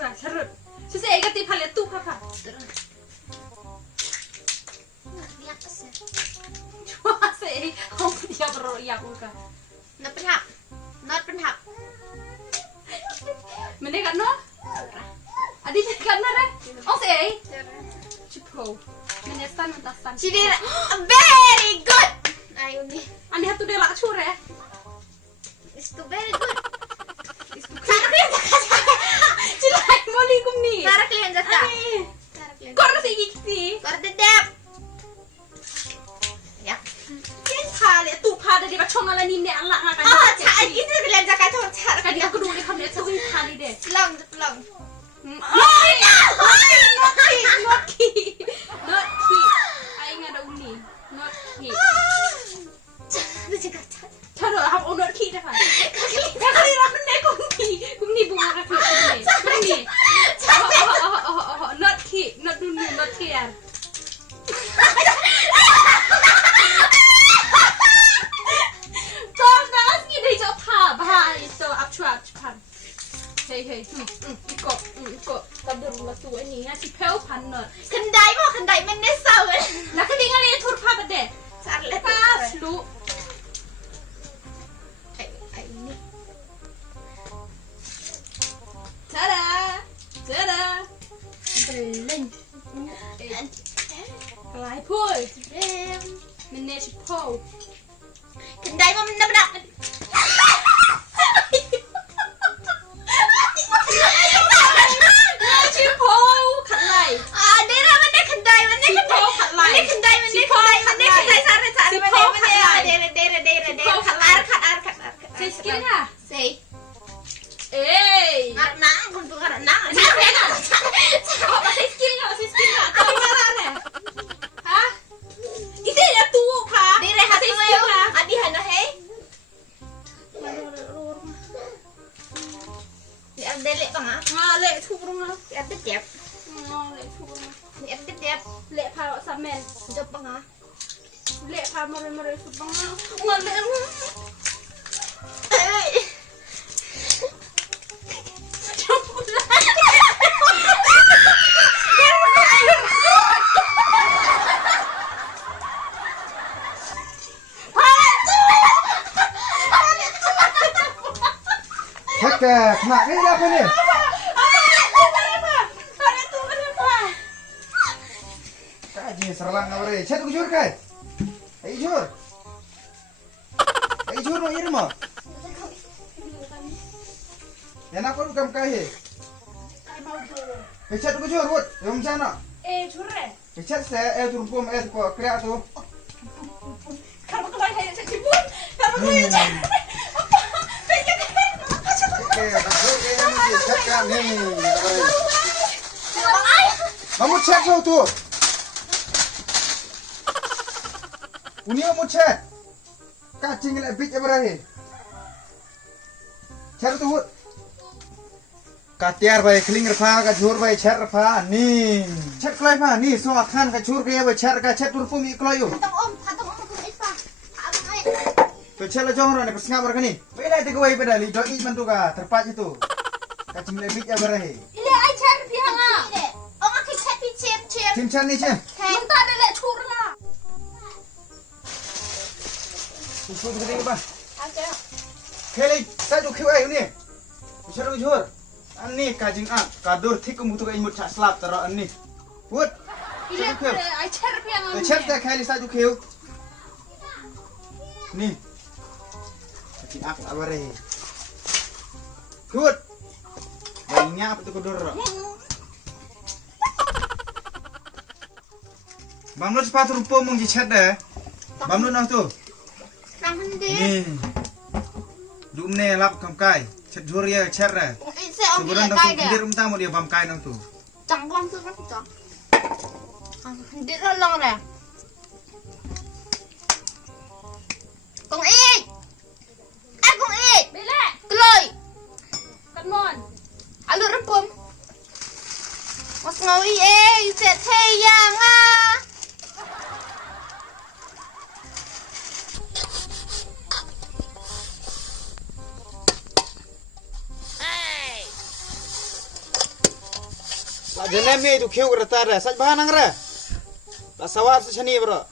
Cura carut. Susah ikat di palet tu papa. Lihat kesel. Cuma saya kau dia beroyak muka. Not penhap. Not penhap. Menekat no? Adik menekat no re? Oh saya. Cipo. Menestan mentastan. Cidira. Very good. Ayo nih. Andi hatu dia lak cure. It's too very good. Cilai moli kum ni. Cara kalian jaka. Kau rasa ikiti. Kau dedap. Ya. Kian pale tu pada dia bacong ala ni ne ala ngakan. Oh, cara gitu kalian jaka tuh cara. Kadi aku dulu kamu lihat sewing kali deh. Long, long. Not key. Aing ada uni. Not key. Lu juga cara. Cara apa not key dah kan? Kali ramen deh kumni bunga kaki kumni. Not key, not dulu, not key ya. Kau dah sih dah jauh bah itu up cepat. Hei, ikut. Tapi rumah tu ini ngasih pel panen. Kendai menesau. Nak ketinggalan itu apa deh? Sarlet. Pas lu. Ini. Tada. Belum. Kelai pun. Rem. Menes pau. Kendai mau benar-benar. Mak, ini apa ni? Kaji serlang awre. Chat ku jur kai. Ai jur no irma. Yang aku kam kai. Chat ku jur wot. Yom jana. Cure. Chat se turpum ko krea tu. Kalau kau bayar saya cipun. Kalau kau bayar Kamu cek tuh. Unia mau cek. Kacing lebih berakhir. Cek tuh. Katiar baik keling repa, kacur baik cek repa. Nih, cek kelai pa. Nih, so akan kacur kaya baik cek turun mi kelai yo. Kantong om ispa. To cek jong ron pas ngabar kani. Bela itu gue pedali. Do i mantu ka terpat itu. Kacing lebih berakhir. Ini ai cari pihak ah. Om aku cep. Cimcan nih cem. Minta ada lek curla. Susu begini apa? Ada. Kelly, saya juga kau ini. Bisa jujur. Ani kajing kadur tik mutu ka imut cak slap tera ani. Wut. Ini ai cari pihak ah. Cek tak Kelly saya juga kau. Nih. Kajing apa re? Wut. Bayinya apa tu kadur? Bamlo sepatu rupa mung chat dah. Bamlo nah tu. Nang hendi. Nih. Dumne lap kam kai. Chat joria chat ra. Saya om Sebulan lihat dah kai tu dia rumah mau dia bam kai nang tu. Cangkong tu kan tu. Hendi long dah. Kong ik. Kong ik. Bela. Keloi. Kamon. Alu rempum. Mas ngawi set yang leme itu kiu rata re. Saj bahan ang re. La sawat sa chani bro.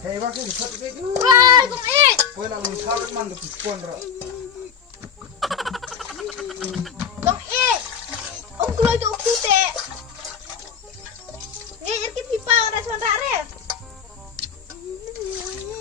Hei, wah, ini satu lagi. Wah, kung it. Kau nak mencapai mana tu pun bro. Kung it. Kulo itu ukite. Ngayon kit pipa ora son rare.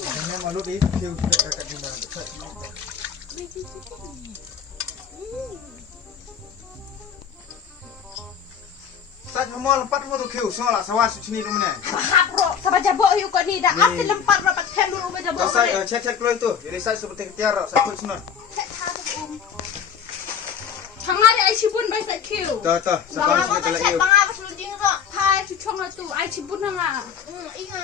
Ini malu di kiu kita kakak di mana. Saj mau lempat mau tu kiu, soalnya sawat sini tu mana. Mahap bro, sama jabok yuk kau ni dah. Asal lempat bro, pat kan dulu jabok. Kau saya cek dulu itu. Jadi saya seperti tiara, saya pun senang. Changar ai chibun bai sa kiu. Tuh, sebab Bang saya apa telah cek iu. bang apa seluding ro. Hai chu chong tu ai chibun nga. Inga.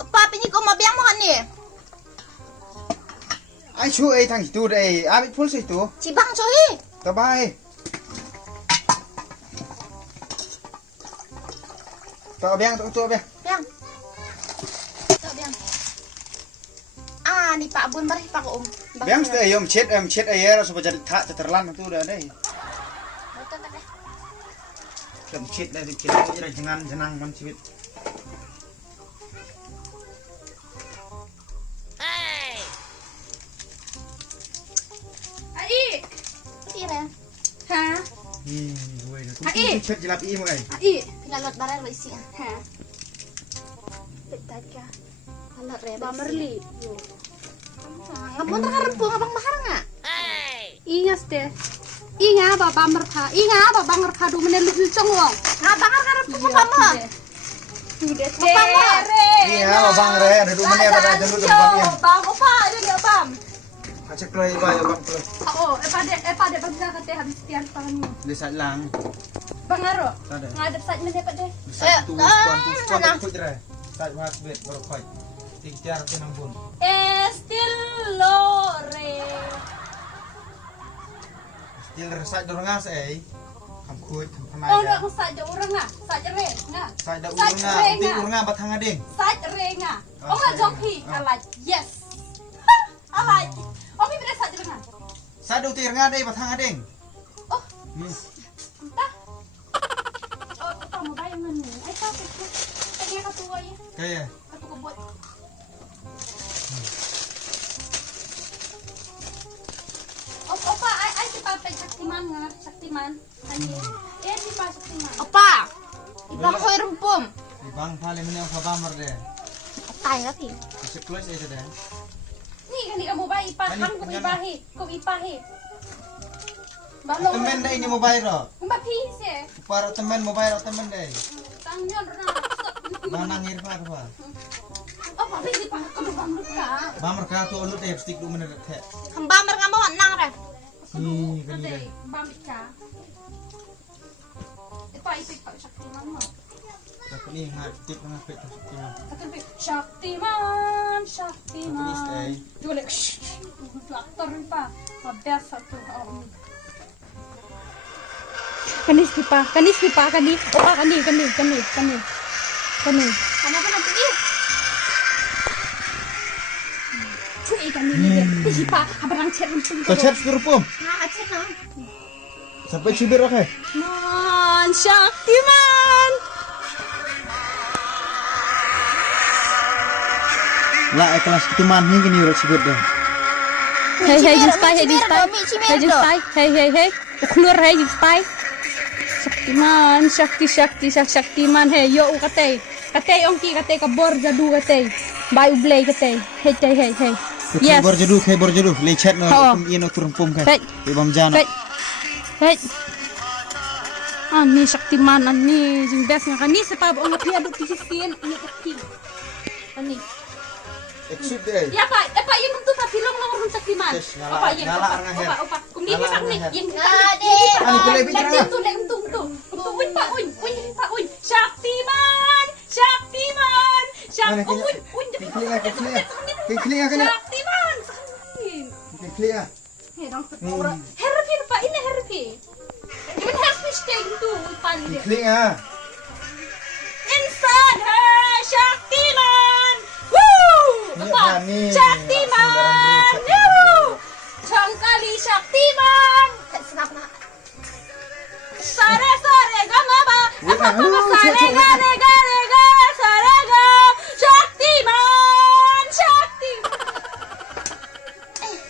Apa pinyi ko mabiang mo ni? Ai chu ai thang itu deh, abis pun sih tu. Cibang cohi. Tabai. Tahu biang, tu biang. Biang. Tak biang. Ni Pak Bun bari Pak Om. Biang stay yom chat air supaya jadi tak terlan tu dah deh. Yom chat dah chat jadi jangan jenang man cewit. Ai. Ira. Ha. Gue Ai. chat jelap i mo ai. Ai. Pilalot barang lo isi. Ha. Betat ka. Halot re. Bamerli. Ngapun terkarempu ngabang mahar nga? Ingas deh. Inga ba bamerpa. Inga ba bamerpa du menen lu cong wong. Ngabang karempu ko pa mo. Sudah tere. Iya, bang re, ada dua menit ada dulu tu bang yang. Bang apa ada enggak bang? Acek lo iba ya bang lo. Oh, pada bangga kate habis tiar tanganmu. Desa lang. Bangaro. Ada. Ngadep saja dapat deh. Bisa tu kuan tu jere. Tak buat bet baru koi. Tiar tu nang bun. Estilore. Still resat dorongas ai. Kam kuit kam panai. Oh, nak saja orang ngah. Saja re, ngah. Saya dah urunga, ti urunga batang ading. Saja re ngah. Oh, ngah joki. Alai. Yes. Alai. Oh, mi beda saja ngah. Saya dah utir ngade batang ading. Oh, Ni. entah. Oh, kamu bayang ni. Ai tahu tu. Tanya katu ai. Kaya. Katu ko buat. Oh, opa, ai si Papa Saktiman nga, Saktiman. Ani. Si Papa Saktiman. Opa. Ibang ko rumpum. Bang pale mene ang pabamar de. Tay ka pi. Kasi close ay de. Ni kani kamu bayi pahang ko ibahi, ko ipahi. Balo. Temen dai ni mobile ro. Kumba pise. Para temen mobile temen dai. Tangyon na. Manang irfa fa. Oh, papi si pa ko bamrut ka. Bamar ka tu ulut de stick du mene de. Hambamar nga mo nang re. Ni kani de. Bamrut ka. Ito ay pa Saktiman mo. Tapi ni ngat tip nga pet stick mo. Saktiman, Saktiman, Please Saktiman. ay. Jule. Aktor pa. Mabes satu. Kanis pipa, kani. Opa kani. Kani. Ano ka nang pi? Cuy kani ni. Pipa, abarang chat untung. Kau chat surupum. Nga acet na. Sampai cibir okay. Man, Saktiman. La kelas ketiman ni gini ro cibir dah. Hey, jing spy. Hey. Keluar hey jing spy. Saktiman. Hey, yo kate. Kate ongki kate kabor jadu kate. Bai ublay kate. Hey. Yes. Borjodu. Lechat no Oo. ino turumpum kan. Hey. Ibam jana. Hey. Ani Saktiman ani jing best nga kani sa pab ong piado pisin ini kaki. Ani. Exit deh. Ya pak, yung untuk patilong ng urun Saktiman. Yes, ngala- Opa, yung ngala opa, ang aher. opa. Kung di Ngala pa ang ni, aher. yung Ngade. Ano kulay Lagi bitra? tu, lentung tu. Uy pa. Saktiman. Ano, kaya- Uy. Pikiling nga kasi. Klik kan ya. Saktiman sekali. Klik ah. Hei, dong orang. Herpi pak ini herpi. Gimana herpi steng tu pandai. Klik ah. Insan her Shaktiman. Woo! Apa? Shaktiman. Woo! Changkali Shaktiman. Senap nak. Sare sare gama ba. Apa apa sare ga re ga sare ga. Shaktiman. Shaktiman.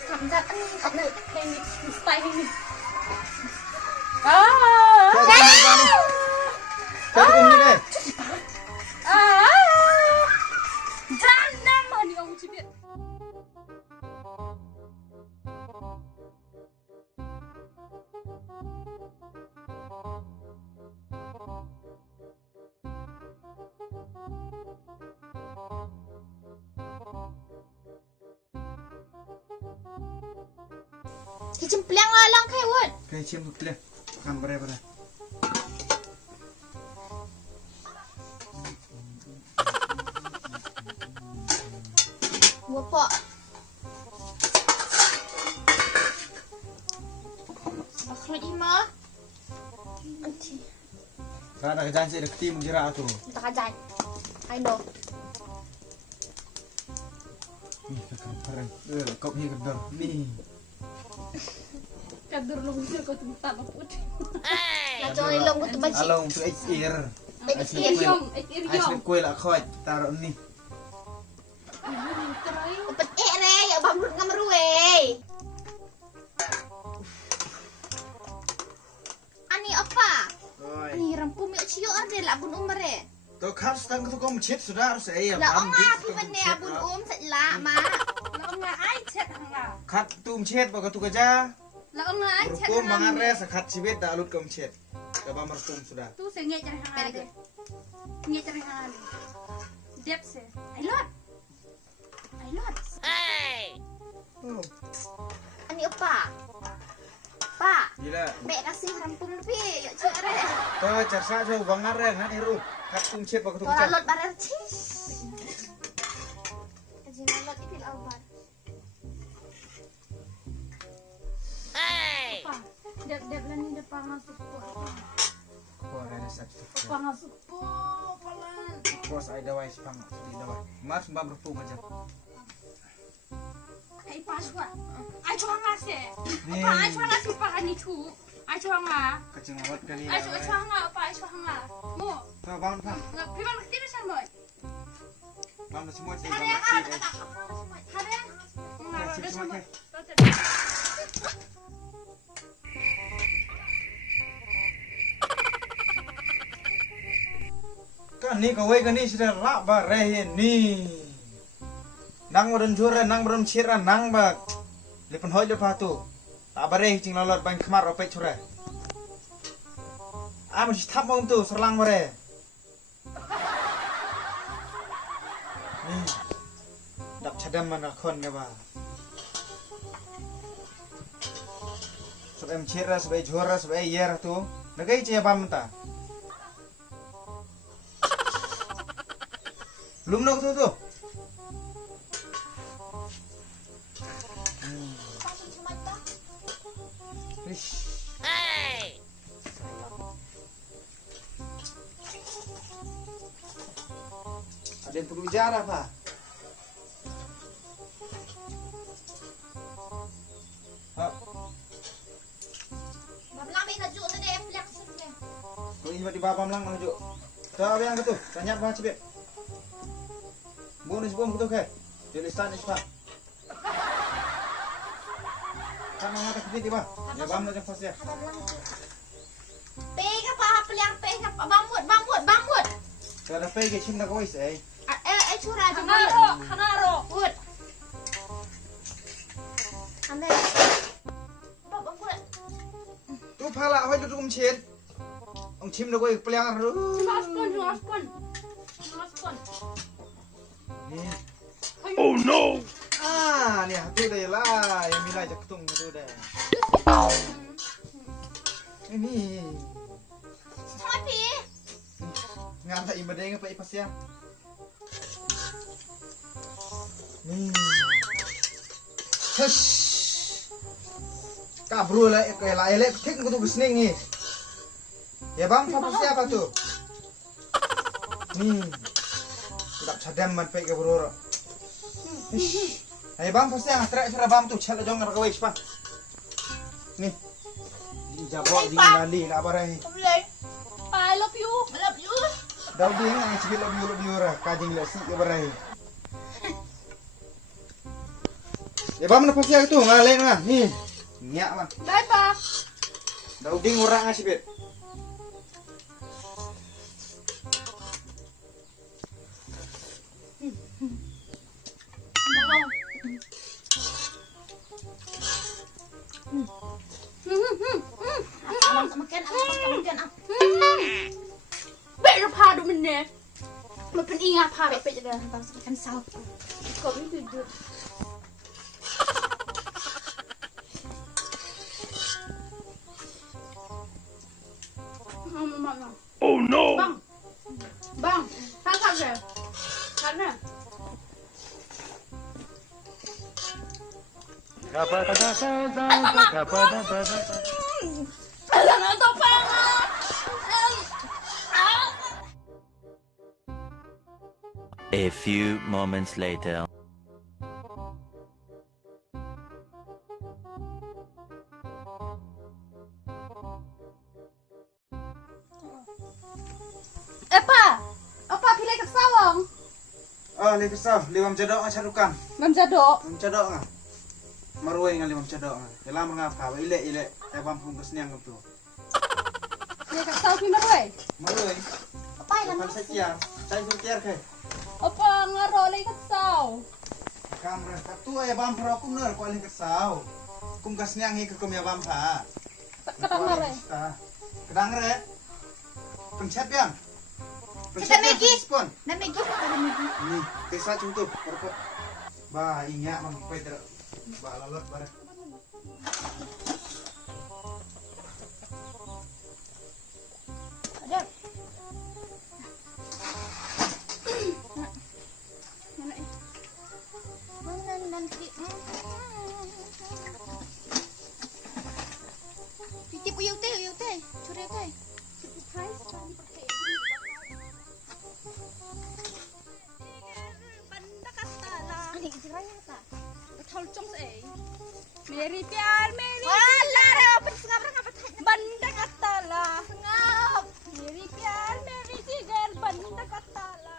Samjat ni style ni. Ah. Cari ni deh. Jangan mani orang cibit. Kicempleng lalang kai wud. Kayak cium klik. Kamera pada. Bapak. Bakal ima. Nanti. Kalau ada janji ada ketemu jira tu. Tak kajan. I know. Nih keren. Kau ni kedor. Nih. Kadur lu bisa kau tempat apa pun. Nak jangan ilong tu baju. Along tu air. Iriom. Asli kue lah kau taruh ni. Pet re, ya bamrut ngamru eh. Ani apa? Ani rampum yo cio arde la bun umar eh. Tu kan setang tu kau mencet sudah harus ayam. La apa bende abun la ma. La nga ai chat hanga. Kat tu mencet bagai tu kerja. La nga ai chat. Berkum mangarre sekat cibet dah alut kau mencet. Kau mertum sudah. Tu se nge cari hanga de. Nge cari hanga de. Dep se. Ai lot. Oh, Ani apa? Pak, gila. mek kasih rampum lebih, yuk cio re. Kau cerita jauh bangarre nak iru. Kat tu mencet bagai tu Kalau kerja. lot barer cis. Kaji lot ipil albar. Apa? Dep lah ni depan masuk po. Kau ada satu. Depan masuk po pelan. Bos ada wais pang. Tidak wais. Mas mbak berpung aja. Ai paswa. Ai chuanga se. Apa ai chuanga si pa ni tu. Ai chuanga. Kecil awat kali. Ai chuanga apa ai chuanga. Mo. Kau bangun pang. Ngap piman kiti san boy. Bangun semua sih. Hare. Ngap ada semua. Kan ni kau kan ni sudah laba rehin ni. Nang modern jura, nang modern cira, nang bak. Lepas hoi lepas tu. Laba rehin cing lalor bang kemar opek cura. Amu si tap mong tu serlang mere. Ni. Dap cadam mana kon ke ba. Sebab cira, sebab jura, sebab yer tu. Nagai cia bam ta. Belum nak tu. Ish. Ada yang perlu bicara apa? Bablang mek naju tu deh, pelak sini. Kau ini di bawah lang maju. Tahu yang tu? Tanya apa cibet? Bonus bom tu ke? Tulisan ispa. Kamu ngata kiti tiba. Ya bam nak pas ya. Bablang tu. Pega pa pelak pega pa bangmut. Kada pegi cinta kau is eh. Curah aja mulut. Hanaro. Wood. Anda. Bangmut. Tu pala hoi tu kum chin. Ông chim nó coi peliang ru. Maspon. Oh no. Ah, ni tu dah lah. Yang milai jaktung tu dah. Ini. Tapi. Nganta imbadeng apa ipas ya? Nih. Hush. Kabru lah kayak lah elektrik kudu kesning nih. Ya bang, siapa tuh? Nih. Tidak sadam man pe kabru. Ayo bang, pasti yang terak sudah bang tuh, calo jangan kawis bang. Nih. Jabok di Bali lah barang. I love you. I love you. Daw di ang sige love you ra kajing la si ka barang. Ya bang, na pasti itu ngalain nga. Nih. Nyak bang. Bye pa. Daw ding ora nga sibet. Makan ah. Baik pha du mình nè. Màเป็นอีงาพาไปไปจะเดิน Bang makan sao. ก็ไม่ดูดู Oh no. Bang. Bang, tangkap dia. Karena Jangan topeng. A few moments later. Apa pilih ke sawang? Oh, li kesah, liwam jadok nga sadukan. Memjadok. Lim jadok nga. Maruay nga liwam jadok nga. Kailangan mga pa, ile. Ay bang pungkas niyang kapto. Pilih ke sawang pina boy. Maruay. Apa yang Pan sa tiar. Sa yung tiar kay. Apa ngarolay ke saw? Kamera katu ay bang pro kum ner ko alin kesaw. Kum kas niyang hi kum ya bang pa. Kadang ngare. Kedang re. Pencet yang. Kita Maggie. Spon. Na Maggie, ada Maggie. Ini kesa cung tuh. Perko. Ba inya mang pedra. Ba lalot bare. Ada. Mana nanti? Titip uyuh teh, curi teh. Ani isiranya ta? Betul cong eh. Meri pyar meri. Wala ra sengap ra ngapa tanya. Banda katala. Sengap. Meri pyar meri jigar banda katala.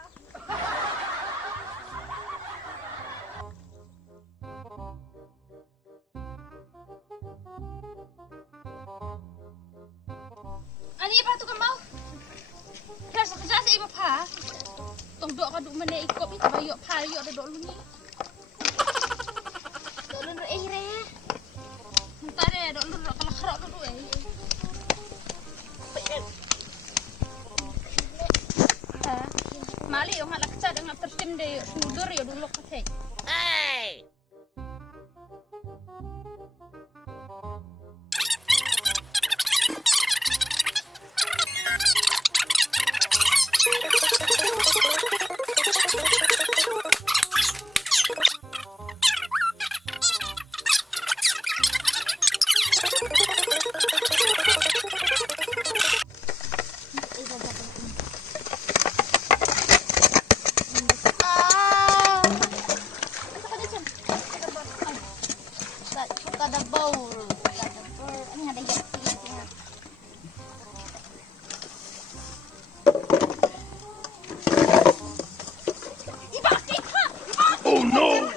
Ani apa tu kan mau? Kerja kerja si ibu pa. Tong dok ka duk mene ikop ni bayok pa yok ada dok lu ni. Dok lu re. Entar deh dok lu kalau kerok dulu Mali yang halak cat dengan tertim deh sudur ya dulu kasih. Kada bowl. Ini ada yang Oh no!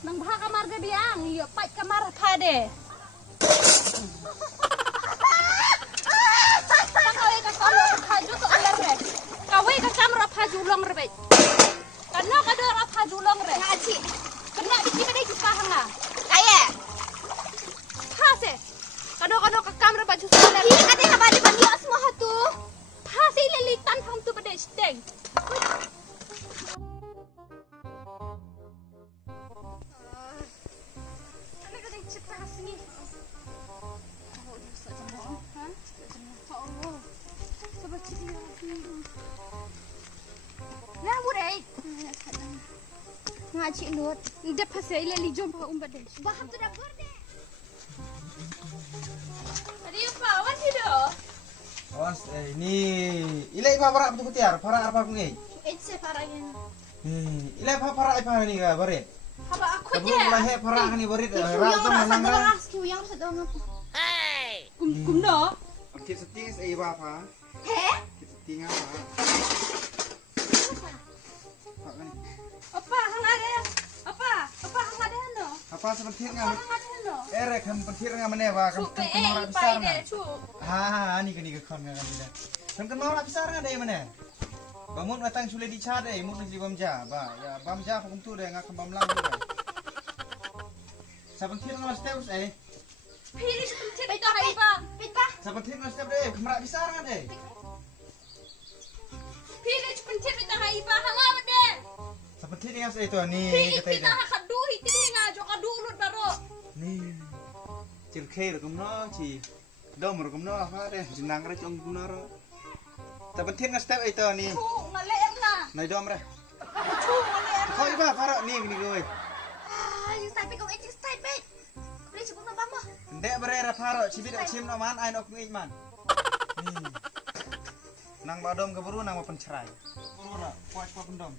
Nang baha kamar ga biang, yo pai kamar pa de. Kawai ka kamar pa ju to alar re. Kawai ka kamar pa ju long re. Kanno ka do ra pa ju long re. ngaji. Kena di kita dai kita hanga. Kaya. Ha se. Kado ka ngaji lut. Ndak pasal li jom pa umbat deh. Baham tu dah berde. Tadi apa? Awan hidup. Awas ini ilai pa para betul tiar para apa pungai. Etse paranya. Ilai pa para apa ni ga bare. Haba aku Kabur lahe para ni bare Yang ra to rasa manang ra. doang, skill yang rasa doang aku. Kum no. Okey seting ai ba pa. He? Seting apa? Pak ni. Apa hang ada? Apa hang ada no? Apa sebentar Apa ngam. hang ada no? Kan pentir ngam ne ba kan Cu pe mau pa besar deh, ngam. cu. Ni kan kon ngam ni dah. Kan mau besar ngam deh mana. Bangun datang sulit dicat deh, mut ni bamja ba. Ya bamja pun tu deh ngak bamlang tu deh. Sebentar ngam step Pilih sebentar itu hai ba. Pita. Sebentar ngam step deh, kamera besar ngam deh. Pilih sebentar itu hai ba hang apa deh? Sebentar ngam itu ni Pilih kata kita dia. kadu itu ngajak kadu lut baru. Ni. Cirkei kumno ci. Dom kumno apa deh, jenang ra chong kumno ro. Sebentar ngam step itu ni. Cu ngalek lah. Nai dom ra. Cu ngalek. Koi ba para ni gue. Yung style kau etse style bet. Beli cukup nak bama. Ndek berera paro cibit cim no man ai no ngej man. Nang badom keburu nang pencerai. Ora, kuat pendom.